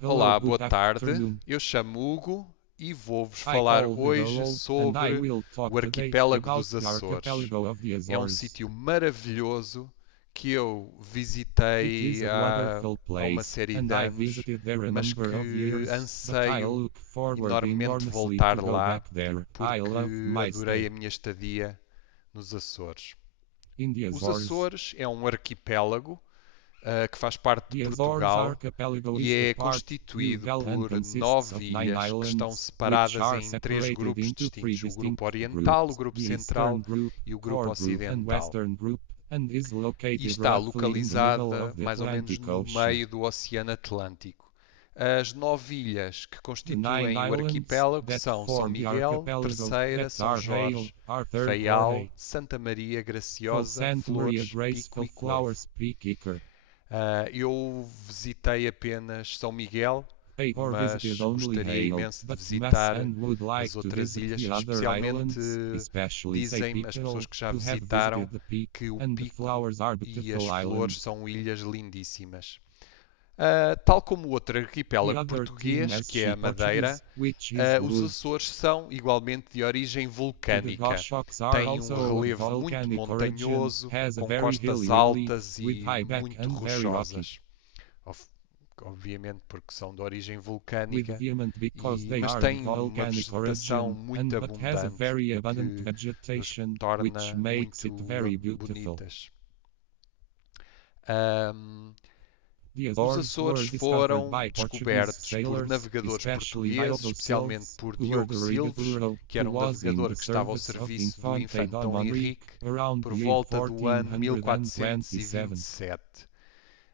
Hello, Olá, boa good tarde. afternoon. Eu chamo Hugo e vou-vos I falar call hoje Hugo, and I sobre will o talk today arquipélago about dos the Açores. archipelago of the É um Azores. sítio maravilhoso que eu It is visitei a wonderful há uma place, série and de I anos, visited there a mas number of que years, but I anseio look forward enormemente enormously to voltar go lá back there. I love porque my adorei stay a minha estadia nos Açores. in the Os Azores. Açores é um arquipélago que faz parte de The Azores Portugal archipelago e is the é part you constituído tell and por consists nove of nine ilhas que estão islands, which separadas are em três separated grupos into three distintos: o grupo distinct oriental, o groups, grupo the central Eastern Group, e o grupo Core Group, and ocidental. Western Group, and is E located está roughly in the middle localizada of the mais ou menos Atlantic no Ocean. meio do Oceano Atlântico. As nove ilhas que The nine constituem o islands arquipélago that são São form the Miguel, archipelago Terceira, that São are Hale, Jorge, Arthur Faial, Jorge, Santa Maria, Phil Graciosa, Santa Maria Flores, Grace, Pico Phil e Corvo. Flowers, Kicker. Eu visitei apenas São Miguel, Or visited mas only gostaria Hale, imenso de but Mess visitar and would as like to outras visit ilhas, the other especialmente islands, especially say dizem-me as people pessoas que já who have visitaram visited the Peak que o and the Pico Flowers are e as beautiful Flores islands. são ilhas lindíssimas. Tal como o outro The arquipélago other português, que é DMSG a Madeira, Portuguese, which is os Wood. Açores são igualmente de origem The vulcânica. Goshawks are Têm um also of relevo muito volcanic origin, montanhoso, has a com very costas hilly relief, altas with e high back muito and very rocky. rochosas. Obviamente porque são de origem With vulcânica, vehement because they mas are of têm uma volcanic vegetação origin, muito and but has a abundante, very o abundant que as vegetation, which torna makes muito it very beautiful. bonitas. Ahm, The os Azores Açores were discovered foram by Portuguese descobertos por sailors, navegadores especially portugueses, Diogo especialmente Silves, por who were Diogo the Silves, Rigaduro, que who era um was in navegador the que estava ao service of serviço do Infante infante Dom Dom Henrique Henrique around por the year volta do ano 1427. 1427.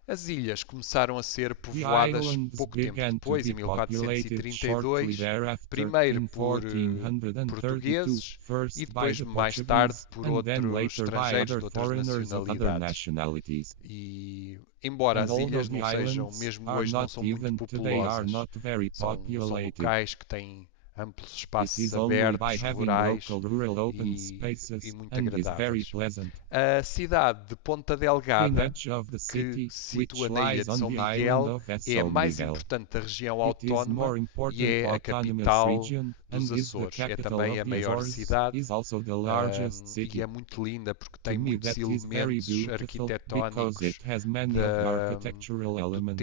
As ilhas começaram a ser The povoadas islands pouco tempo began to depois, be em populated shortly 1432, thereafter, primeiro in por 1432, portugueses e first by depois the mais tarde Portuguese, por and then outros later by estrangeiros other de outras foreigners of other nacionalidades. nationalities. E embora And as although ilhas the não sejam, islands mesmo are hoje, não not são muito even today are populosas, not very são populated, locais que têm amplos it espaços is only by abertos, having rurais local rural open e spaces, muito and is very agradáveis. pleasant. A cidade de Ponta The Delgada, edge of the que city, se situa which na ilha lies de on São the island Miguel, of é a São mais Miguel. importante da região It is autónoma more e important é a autonomous capital region dos and is the Açores. É capital também of a the maior Azores, cidade, is also the largest e city. é muito linda porque To tem me muitos that is very elementos beautiful because arquitetónicos it has many of the da, architectural elements.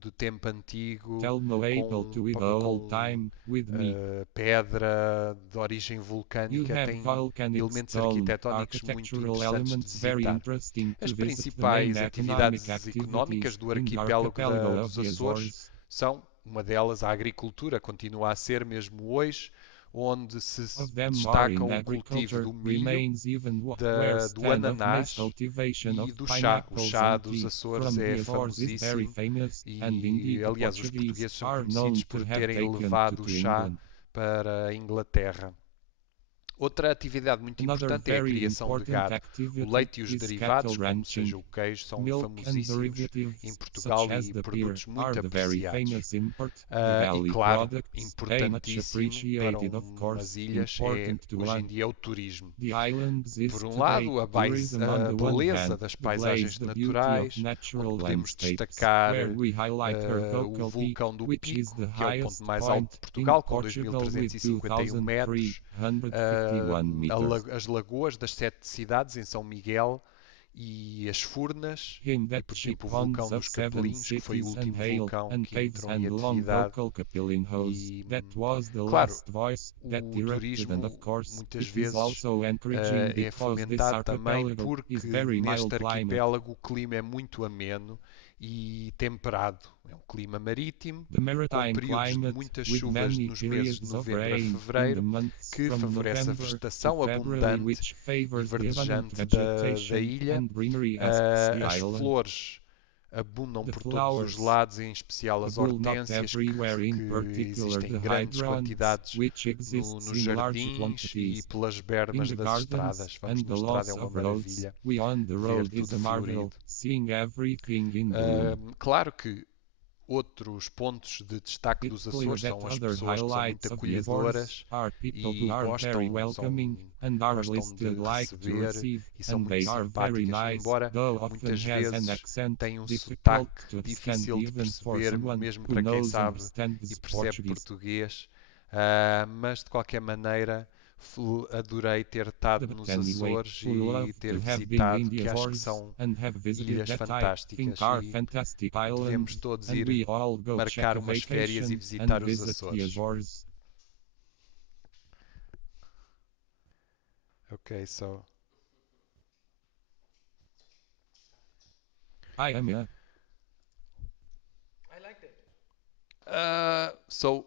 do tempo antigo, Tell no able com, to with the whole com time with me. pedra de origem You vulcânica, have tem volcanic elementos stone, arquitetónicos muito architectural interessantes de elements very visitar. interesting As to visit. The main principais economic atividades económicas activities do in the arquipélago archipelago of dos the Açores Azores. são, uma delas, a agricultura, continua a ser mesmo hoje, onde se Of them are in destacam o cultivo agriculture, do milho, remains even where do stand of maize ananás cultivation e of do chá. O pineapples chá and dos tea Açores from é the Azores is very famosíssimo famous, and e, indeed the aliás, os Portuguese portugueses são are conhecidos known por to have terem taken levado o to chá England. para a Inglaterra. Outra atividade muito Another importante é a very criação de important gado. O activity leite e os is derivados, cattle como ranching. seja o queijo, são Milk and famosíssimos em derivatives such Portugal as e the beer produtos are muito the very apreciados. famous import. The E valley claro, products, very much importantíssimo para appreciated of umas course, ilhas é important to hoje em one. dia é o turismo. The islands Por is um today lado, tourism on a the one beleza hand, das the blaze, paisagens the beauty of naturais, onde natural podemos landscapes, destacar where we highlight o Cardocal Peak, vulcão do which is Pico, the que é o ponto highest mais alto de point in Portugal, com Portugal with 2.351 metros, 2,351 meters. as lagoas das sete cidades em São Miguel e as Furnas, In e that por ship exemplo o vulcão ponds of dos seven Capelinhos, que foi o cities and último hail vulcão and que caves entrou em and long atividade. vocal Capilin hose. E That was the claro, last voice that o erupted, and of turismo course, muitas it is vezes also encouraging é because this fomentado também archipelago is porque very neste mild climate. arquipélago o clima é muito ameno e temperado. É um clima marítimo, The com maritime períodos de climate, muitas with chuvas many nos meses de periods of novembro a rain in the fevereiro, months que from favorece a November to vegetação February, abundante which e favors the abundant verdejante da vegetation ilha. and greenery aspects the As island. flores abundam The por todos os flowers lados, em especial as abundant not hortênsias, everywhere, in que particular existem the em grandes hydrangeas, quantidades which exists nos in large jardins e quantities. pelas In bermas the das gardens estradas. Vamos and na the estrada, é loss uma of roads, maravilha we on the ver road is tudo a marvel, florido. seeing everything in bloom. Claro que outros pontos de destaque It's dos clear Açores that são as other pessoas que são muito highlights of the Azores acolhedoras are people who e are very welcoming and are gostam de listed like to receber receive, e são and muito they are very simpáticas, nice, embora though often muitas has an vezes accent têm um difficult sotaque to understand difícil de even for perceber, someone mesmo who para quem knows sabe e understands percebe Portuguese. português. Mas de qualquer maneira adorei ter estado nos But anyway, Açores we love e ter to have been in visitado, the que acho que Azores são and have visited ilhas that I think fantásticas are e fantastic devemos islands, todos and ir we all go check marcar a umas férias e vacation and visitar os visit the Açores. Azores. Okay, so I am a so